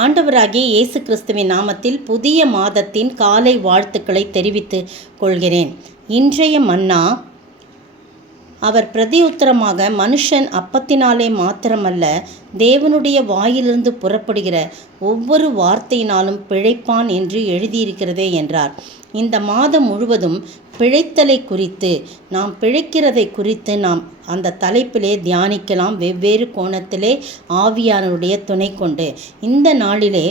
ஆண்டவராகிய இயேசு கிறிஸ்துவின் நாமத்தில் புதிய மாதத்தின் காலை வாழ்த்துக்களை தெரிவித்துக் கொள்கிறேன். இன்றைய மன்னா, அவர் பிரதியுத்தரமாக, மனுஷன் அப்பத்தினாலே மாத்திரமல்ல, தேவனுடைய வாயிலிருந்து புறப்படுகிற ஒவ்வொரு வார்த்தையினாலும் பிழைப்பான் என்று எழுதியிருக்கிறதே என்றார். இந்த மாதம் முழுவதும் பிழைத்தலை குறித்து, நாம் பிழைக்கிறதை குறித்து நாம் அந்த தலைப்பிலே தியானிக்கலாம், வெவ்வேறு கோணத்திலே ஆவியானவருடைய துணை கொண்டு. இந்த நாளிலே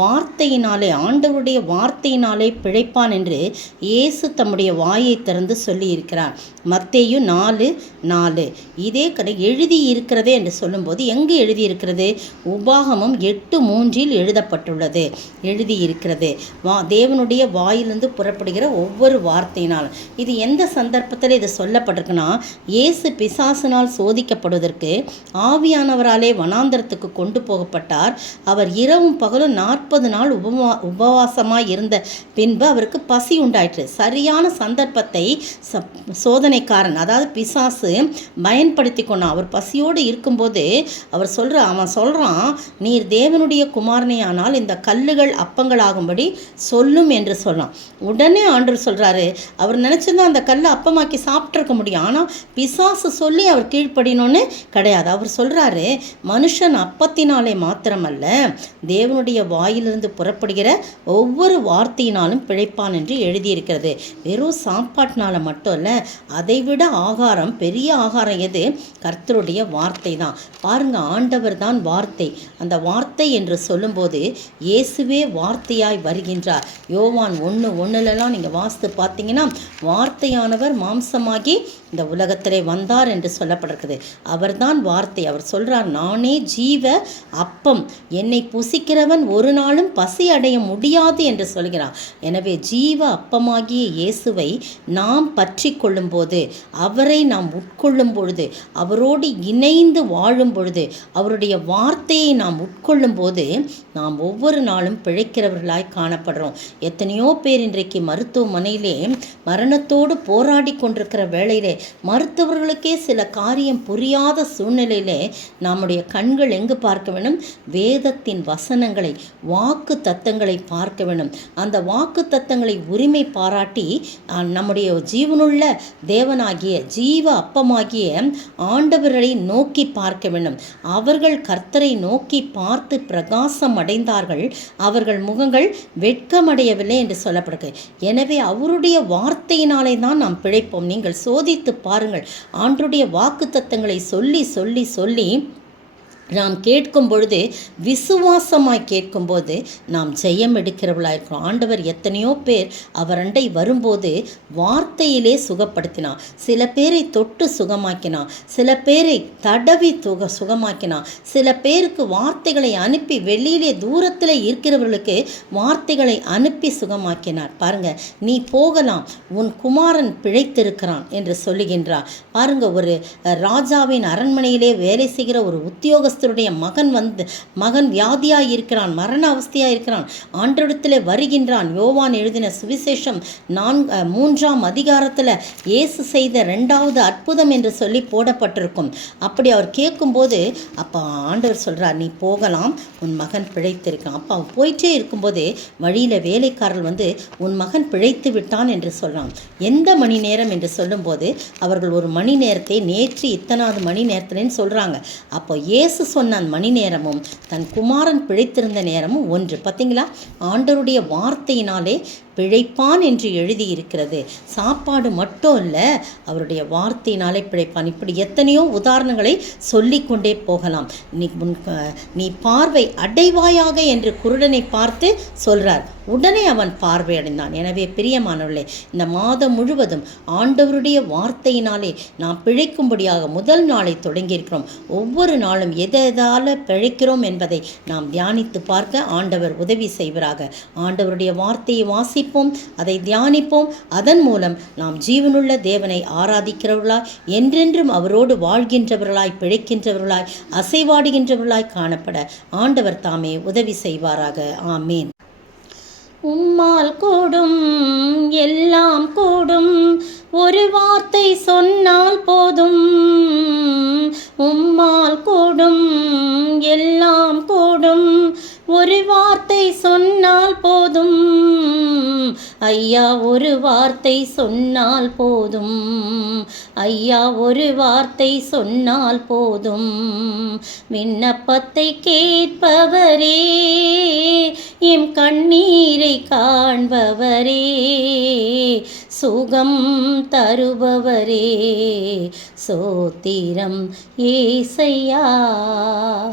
வார்த்தையினாலே, ஆண்டவருடைய வார்த்தையினாலே பிழைப்பான் என்று இயேசு தம்முடைய வாயை திறந்து சொல்லியிருக்கிறார். மத்தேயு 4:4 இதே எழுதி இருக்கிறதே என்று சொல்லும்போது எங்கு எழுதியிருக்கிறது? உபாகமம் 8:3 எழுதப்பட்டுள்ளது. எழுதியிருக்கிறது, தேவனுடைய வாயிலிருந்து புறப்படுகிற ஒவ்வொரு வார்த்தையினால். இது எந்த சந்தர்ப்பத்தில் இது சொல்லப்பட்டிருக்குன்னா, இயேசு பிசாசினால் சோதிக்கப்படுவதற்கு ஆவியானவராலே வனாந்தரத்துக்கு கொண்டு போகப்பட்டார். அவர் இரவும் பகலும் 40 நாள் உபவாசமாய் இருந்த பின்பு அவருக்கு பசி உண்டாயிற்று. சரியான சந்தர்ப்பத்தை சோதனைக்காரன், அதாவது பிசாசு பயன்படுத்தி கொண்டான். அவர் பசியோடு இருக்கும்போது அவன் சொல்கிறான், நீர் தேவனுடைய குமாரனே ஆனால் இந்த கல்லுகள் அப்பங்களாகும்படி சொல்லும் என்று சொன்னான். உடனே ஆண்டவர் சொல்கிறாரு, அவர் நினச்சிருந்தா அந்த கல்லை அப்பமாக்கி சாப்பிட்ருக்க முடியும். ஆனால் பிசாசு சொல்லி அவர் கீழ்ப்படினோன்னு கிடையாது. அவர் சொல்கிறாரு, மனுஷன் அப்பத்தினாலே மாத்திரமல்ல, தேவனுடைய வாயிலிருந்து புறப்படுகிற ஒவ்வொரு வார்த்தையினாலும் பிழைப்பான் என்று எழுதியிருக்கிறது. வெறும் சாப்பாட்டினால மட்டும் இல்லை, அதைவிட ஆகாரம், பெரிய ஆகாரம் எது? கர்த்தருடைய வார்த்தை தான். பாருங்க, ஆண்டவர் தான் வார்த்தை. அந்த வார்த்தை என்று சொல்லும்போது இயேசுவே வார்த்தையாய் வருகின்றார். யோவான் 1:1 நீங்கள் வாசித்து பார்த்தீங்கன்னா, வார்த்தையானவர் மாம்சமாகி இந்த உலகத்திலே வந்தார் என்று சொல்லப்பட்டிருக்குது. அவர்தான் வார்த்தை. அவர் சொல்கிறார், நானே ஜீவ அப்பம், என்னை புசிக்கிறவன் ஒரு நாளும் பசி அடைய முடியாது என்று சொல்கிறார். எனவே ஜீவ அப்பமாகிய இயேசுவை நாம் பற்றி கொள்ளும் போது, அவரை நாம் உட்கொள்ளும் பொழுது, அவரோடு இணைந்து வாழும் பொழுது, அவருடைய வார்த்தையை நாம் உட்கொள்ளும் போது நாம் ஒவ்வொரு நாளும் பிழைக்கிறவர்களாய் காணப்படுறோம். எத்தனையோ பேர் இன்றைக்கு மருத்துவமனையிலே மரணத்தோடு போராடி கொண்டிருக்கிற வேளையிலே, மருத்துவர்களுக்கே சில காரியம் புரியாத சூழ்நிலையிலே நம்முடைய கண்கள் எங்கு பார்க்க வேண்டும்? வேதத்தின் வசனங்களை, வாக்கு தத்தங்களை பார்க்க வேண்டும். அந்த வாக்கு தத்தங்களை உரிமை பாராட்டி நம்முடைய ஜீவனுள்ள தேவனாகிய, ஜீவ அப்பமாகிய ஆண்டவர்களை நோக்கி பார்க்க வேண்டும். அவர்கள் கர்த்தரை நோக்கி பார்த்து பிரகாசம் அடைந்தார்கள், அவர்கள் முகங்கள் வெட்கமடையவில்லை என்று சொல்லப்படுது. எனவே அவருடைய வார்த்தையினாலே தான் நாம் பிழைப்போம். நீங்கள் சோதித்து பாருங்கள். ஆண்டவருடைய வாக்கு தத்தங்களை சொல்லி சொல்லி சொல்லி நாம் கேட்கும் பொழுது, விசுவாசமாய் கேட்கும்போது நாம் ஜெயம் எடுக்கிறவர்களாக இருக்கிறோம். ஆண்டவர் எத்தனையோ பேர் அவர் அண்டை வரும்போது வார்த்தையிலே சுகப்படுத்தினான். சில பேரை தொட்டு சுகமாக்கினான், சில பேரை தடவி சுகமாக்கினான், சில பேருக்கு வார்த்தைகளை அனுப்பி, வெளியிலே தூரத்தில் இருக்கிறவர்களுக்கு வார்த்தைகளை அனுப்பி சுகமாக்கினார். பாருங்க, நீ போகலாம், உன் குமாரன் பிழைத்திருக்கிறான் என்று சொல்லுகின்றார். பாருங்க, ஒரு ராஜாவின் அரண்மனையிலே வேலை செய்கிற ஒரு உத்தியோகஸ்தருடைய மகன் வியாதியாய் இருக்கிறான், மரண அவஸ்தையாக இருக்கிறான். ஆண்டவரிடத்தில் வருகின்றான். யோவான் எழுதின சுவிசேஷம் 3ஆம் அதிகாரத்தில் இயேசு செய்த 2வது அற்புதம் என்று சொல்லி போடப்பட்டிருக்கும். அப்படி அவர் கேட்கும்போது, அப்போ ஆண்டவர் சொல்கிறார், நீ போகலாம், உன் மகன் பிழைத்திருக்கான். அப்போ அவன் போயிட்டே இருக்கும்போது வழியில் வேலைக்காரர்கள் வந்து, உன் மகன் பிழைத்து விட்டான் என்று சொல்கிறான். எந்த மணி நேரம் என்று சொல்லும்போது அவர்கள் ஒரு மணி நேரத்தை, நேற்று இத்தனாவது மணி நேரத்துலன்னு சொல்கிறாங்க. அப்போ இயேசு சொன்ன அந்த மணி நேரமும் தன் குமாரன் பிழைத்திருந்த நேரமும் ஒன்று. பார்த்தீங்களா? ஆண்டவருடைய வார்த்தையினாலே பிழைப்பான் என்று எழுதியிருக்கிறது. சாப்பாடு மட்டும் இல்லை, அவருடைய வார்த்தையினாலே பிழைப்பான். இப்படி எத்தனையோ உதாரணங்களை சொல்லிக்கொண்டே போகலாம். நீ பார்வை அடைவாயாக என்று குருடனை பார்த்து சொல்கிறார். உடனே அவன் பார்வை அடைந்தான். எனவே பிரியமானவர்களே, இந்த மாதம் முழுவதும் ஆண்டவருடைய வார்த்தையினாலே நாம் பிழைக்கும்படியாக முதல் நாளை தொடங்கியிருக்கிறோம். ஒவ்வொரு நாளும் எதால பிழைக்கிறோம் என்பதை நாம் தியானித்து பார்க்க ஆண்டவர் உதவி செய்வராக. ஆண்டவருடைய வார்த்தையை வாசிப்போம், அதை தியானிப்போம். அதன் மூலம் நாம் ஜீவனுள்ள தேவனை ஆராதிக்கிறவர்களாய், என்றென்றும் அவரோடு வாழ்கின்றவர்களாய், பிழைக்கின்றவர்களாய், அசைவாடுகின்றவர்களாய் காணப்பட ஆண்டவர் தாமே உதவி செய்வாராக. ஆமீன். உம்மால் கூடும், எல்லாம் கூடும், ஒரு வார்த்தை சொன்னால் போதும். உம்மால் கூடும், எல்லாம் கூடும், ஒரு வார்த்தை சொன்னால் போதும் ஐயா, ஒரு வார்த்தை சொன்னால் போதும் ஐயா, ஒரு வார்த்தை சொன்னால் போதும். விண்ணப்பத்தை கேட்பவரே, எம் கண்ணீரை காண்பவரே, சுகம் தருபவரே, சோத்திரம் ஏசையா.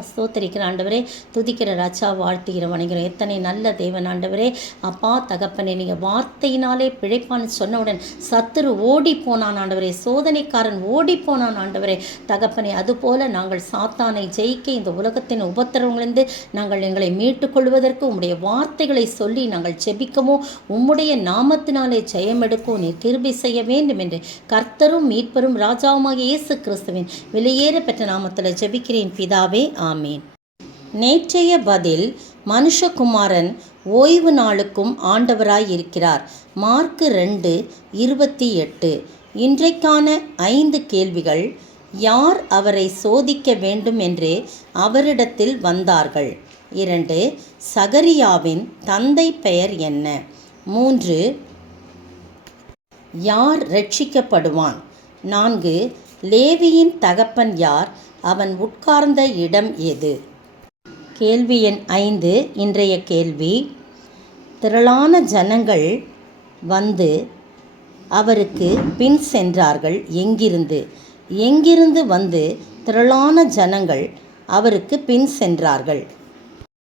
ஸ்தோத்திரிக்கிற ஆண்டவரே, துதிக்கிற ராஜா, வாழ்த்துகிற வணங்குகிறோம். எத்தனை நல்ல தேவன் ஆண்டவரே. அப்பா தகப்பனே, நீங்கள் வார்த்தையினாலே பிழைப்பான்னு சொன்னவுடன் சத்துரு ஓடி போனான் ஆண்டவரே, சோதனைக்காரன் ஓடி போனான் ஆண்டவரே தகப்பனே. அதுபோல நாங்கள் சாத்தானை ஜெயிக்க இந்த உலகத்தின் உபத்திரவங்களிலிருந்து நாங்கள் எங்களை மீட்டுக்கொள்வதற்கு உம்முடைய வார்த்தைகளை சொல்லி நாங்கள் ஜெபிக்கவும் உம்முடைய நாமத்தினாலே ஜெயமெடுக்கவும் நீர் கிருபை செய்ய வேண்டும் என்று கர்த்தரும் மீட்பரும் ராஜாவுமாகிய இயேசு கிறிஸ்துவின் விலையேற பெற்ற நாமத்தில் ஜெபிக்கிறேன் பிதாவே, ஆமீன். நேற்றைய பதில், மனுஷகுமாரன் ஓய்வு நாளுக்கும் ஆண்டவராய் இருக்கிறார். மார்க்கு 2:28. இன்றைக்கான 5 கேள்விகள். யார் அவரை சோதிக்க வேண்டும் என்று அவரிடத்தில் வந்தார்கள்? 2. சகரியாவின் தந்தை பெயர் என்ன? 3. யார் ரட்சிக்கப்படுவான்? 4. லேவியின் தகப்பன் யார்? அவன் உட்கார்ந்த இடம் எது? கேள்வி எண் 5. இன்றைய கேள்வி, திரளான ஜனங்கள் வந்து அவருக்கு பின் சென்றார்கள். எங்கிருந்து வந்து திரளான ஜனங்கள் அவருக்கு பின் சென்றார்கள்?